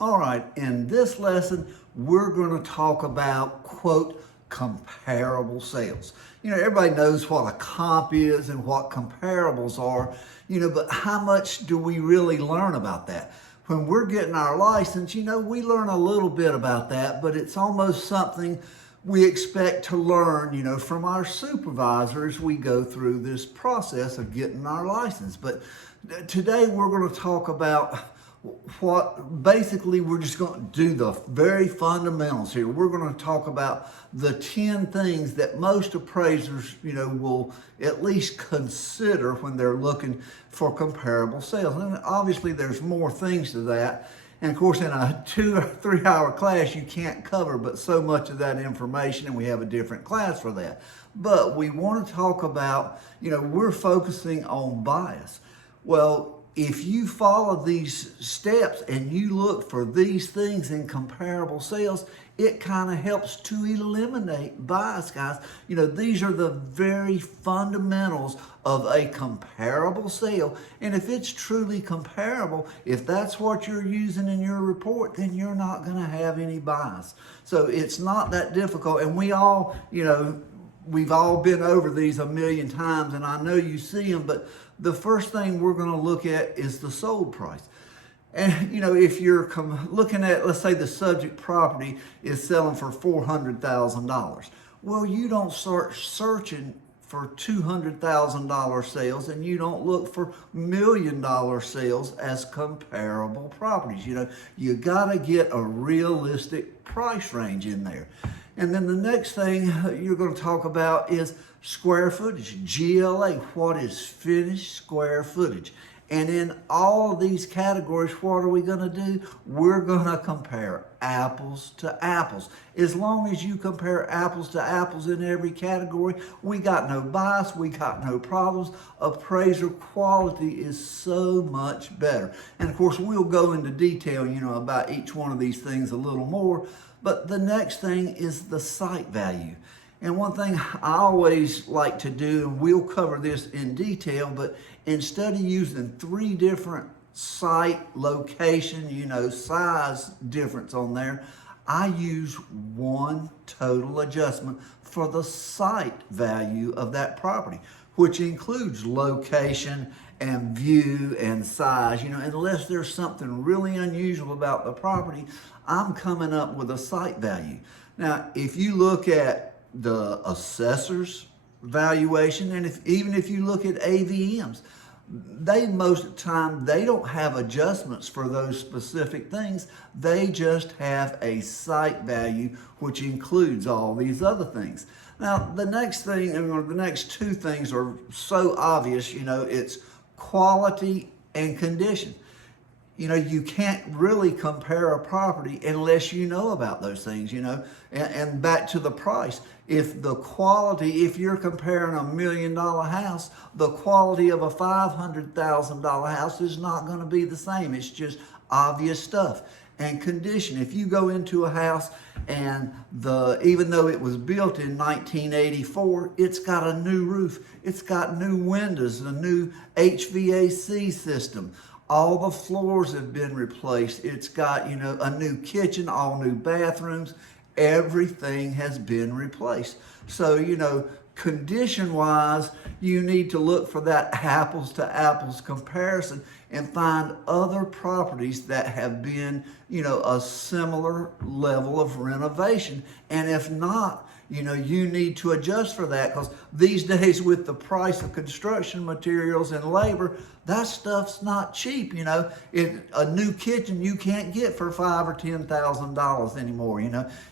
All right, in this lesson, we're going to talk about, quote, comparable sales. Everybody knows what a comp is and what comparables are, but how much do we really learn about that? When we're getting our license, we learn a little bit about that, but it's almost something we expect to learn, from our supervisors. We go through this process of getting our license. But today we're going to talk about what basically we're just going to do the very fundamentals here. We're going to talk about the 10 things that most appraisers, will at least consider when they're looking for comparable sales. And obviously there's more things to that. And of course, in a 2 or 3 hour class, you can't cover but so much of that information, and we have a different class for that. But we want to talk about, we're focusing on bias. Well, if you follow these steps and you look for these things in comparable sales, it kind of helps to eliminate bias, guys. These are the very fundamentals of a comparable sale. And if it's truly comparable, if that's what you're using in your report, then you're not going to have any bias. So it's not that difficult. And we all, we've all been over these a million times, and I know you see them, but the first thing we're going to look at is the sold price. And, if you're looking at, let's say the subject property is selling for $400,000. Well, you don't start searching for $200,000 sales, and you don't look for $1 million sales as comparable properties. You got to get a realistic price range in there. And then the next thing you're going to talk about is square footage, GLA. What is finished square footage? And in all of these categories, what are we going to do? We're going to compare apples to apples. As long as you compare apples to apples in every category, we got no bias, we got no problems. Appraiser quality is so much better. And of course, we'll go into detail, about each one of these things a little more. But the next thing is the site value. And one thing I always like to do, and we'll cover this in detail, but instead of using 3 different site location, size difference on there, I use one total adjustment for the site value of that property, which includes location and view and size. Unless there's something really unusual about the property, I'm coming up with a site value. Now, if you look at the assessor's valuation, and even if you look at AVMs, they most of the time, they don't have adjustments for those specific things. They just have a site value, which includes all these other things. Now, the next thing, or the next 2 things are so obvious, it's quality and condition. You can't really compare a property unless you know about those things, and back to the price. If you're comparing $1 million house, the quality of a $500,000 house is not going to be the same. It's just obvious stuff. And condition, if you go into a house and even though it was built in 1984, it's got a new roof, it's got new windows, a new HVAC system. All the floors have been replaced. It's got, a new kitchen, all new bathrooms. Everything has been replaced. So, condition-wise, you need to look for that apples to apples comparison and find other properties that have been, a similar level of renovation. And if not, you need to adjust for that, because these days with the price of construction materials and labor, that stuff's not cheap. A new kitchen you can't get for $5,000 or $10,000 anymore.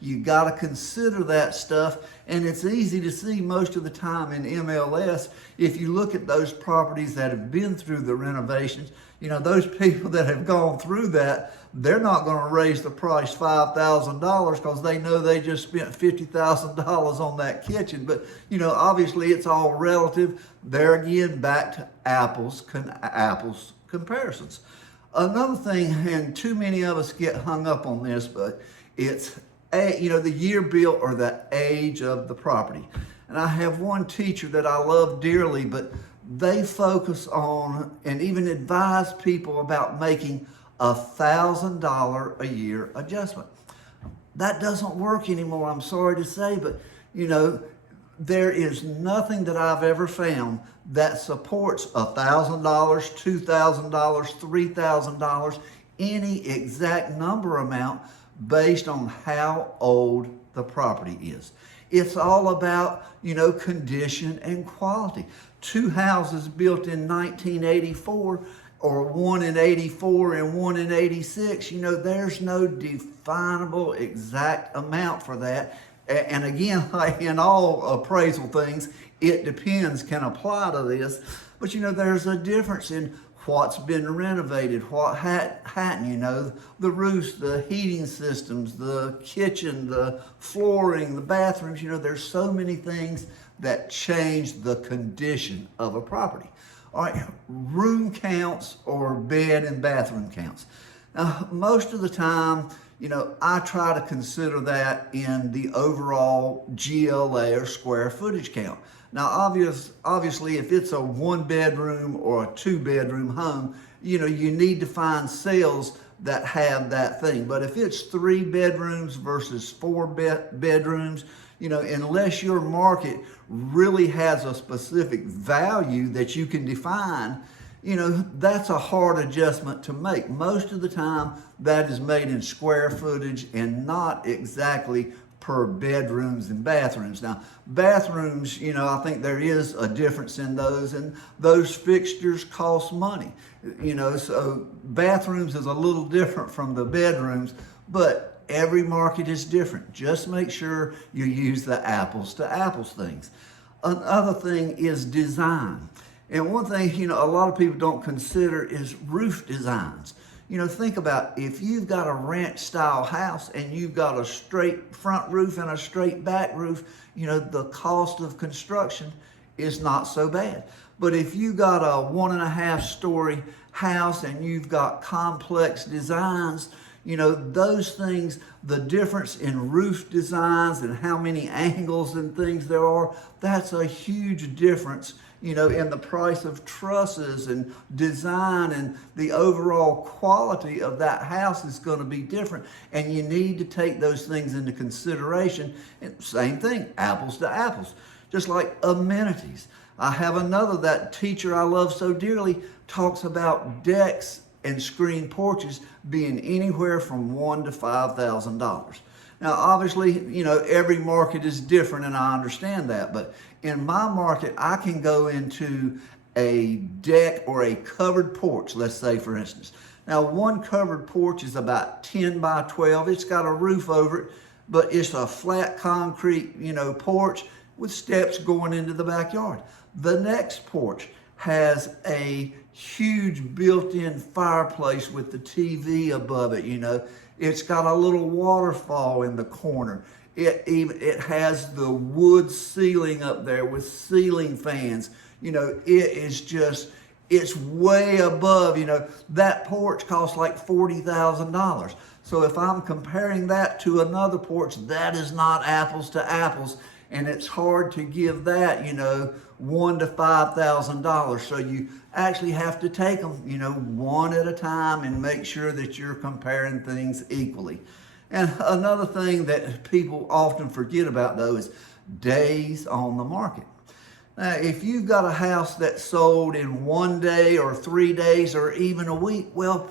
You got to consider that stuff, and it's easy to see most of the time in MLS. If you look at those properties that have been through the renovations, those people that have gone through that, they're not going to raise the price $5,000 because they know they just spent $50,000 on that kitchen. But, obviously it's all relative. There again, back to apples comparisons. Another thing, and too many of us get hung up on this, but it's, the year built or the age of the property. And I have one teacher that I love dearly, but they focus on and even advise people about making $1,000 a year adjustment. That doesn't work anymore, I'm sorry to say, but there is nothing that I've ever found that supports $1,000, $2,000, $3,000, any exact number amount based on how old the property is. It's all about, condition and quality. Two houses built in 1984 or one in 84 and one in 86, there's no definable exact amount for that. And again, like in all appraisal things, it depends can apply to this. But there's a difference in what's been renovated, what hadn't, the roofs, the heating systems, the kitchen, the flooring, the bathrooms, there's so many things that change the condition of a property. All right, room counts or bed and bathroom counts. Now, most of the time, I try to consider that in the overall GLA or square footage count. Now, obviously, if it's a one bedroom or a two bedroom home, you need to find sales that have that thing. But if it's 3 bedrooms versus 4 bedrooms, unless your market really has a specific value that you can define, that's a hard adjustment to make. Most of the time, that is made in square footage and not exactly per bedrooms and bathrooms. Now, bathrooms, I think there is a difference in those, and those fixtures cost money. So bathrooms is a little different from the bedrooms, but every market is different. Just make sure you use the apples to apples things. Another thing is design. And one thing, a lot of people don't consider is roof designs. Think about if you've got a ranch style house and you've got a straight front roof and a straight back roof, the cost of construction is not so bad. But if you got a 1.5 story house and you've got complex designs, those things, the difference in roof designs and how many angles and things there are, that's a huge difference, in the price of trusses and design, and the overall quality of that house is going to be different. And you need to take those things into consideration. And same thing, apples to apples, just like amenities. I have that teacher I love so dearly talks about decks and screen porches being anywhere from $1,000 to $5,000. Now, obviously, every market is different, and I understand that. But in my market, I can go into a deck or a covered porch, let's say, for instance. Now, one covered porch is about 10 by 12. It's got a roof over it, but it's a flat concrete, porch with steps going into the backyard. The next porch has a huge built-in fireplace with the TV above it, It's got a little waterfall in the corner. It has the wood ceiling up there with ceiling fans. It's way above, that porch costs like $40,000. So if I'm comparing that to another porch, that is not apples to apples. And it's hard to give that, $1,000 to $5,000. So you actually have to take them, one at a time and make sure that you're comparing things equally. And another thing that people often forget about, though, is days on the market. Now, if you've got a house that's sold in 1 day or 3 days or even a week, well,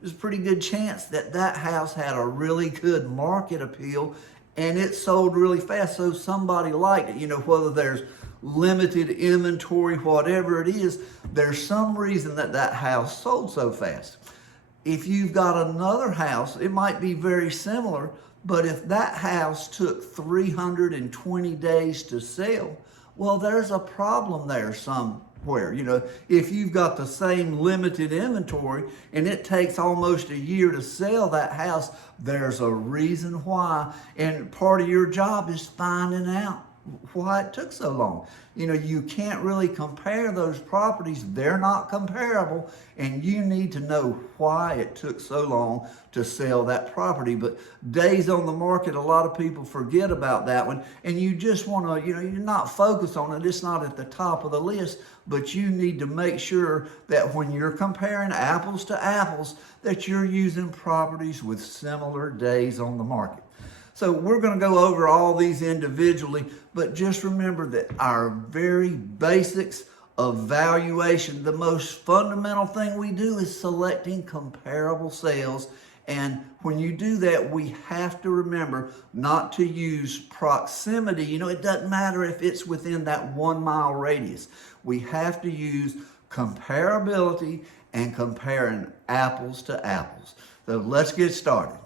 there's a pretty good chance that house had a really good market appeal and it sold really fast, so somebody liked it. Whether there's limited inventory, whatever it is, there's some reason that house sold so fast. If you've got another house, it might be very similar, but if that house took 320 days to sell, well, there's a problem there somewhere. If you've got the same limited inventory and it takes almost a year to sell that house, there's a reason why. And part of your job is finding out why it took so long. You know, you can't really compare those properties. They're not comparable, and you need to know why it took so long to sell that property. But days on the market, a lot of people forget about that one, and you just want to, you know, you're not focused on it. It's not at the top of the list, but you need to make sure that when you're comparing apples to apples, that you're using properties with similar days on the market. So we're going to go over all these individually, but just remember that our very basics of valuation, the most fundamental thing we do is selecting comparable sales. And when you do that, we have to remember not to use proximity. You know, it doesn't matter if it's within that 1 mile radius. We have to use comparability and comparing apples to apples. So let's get started.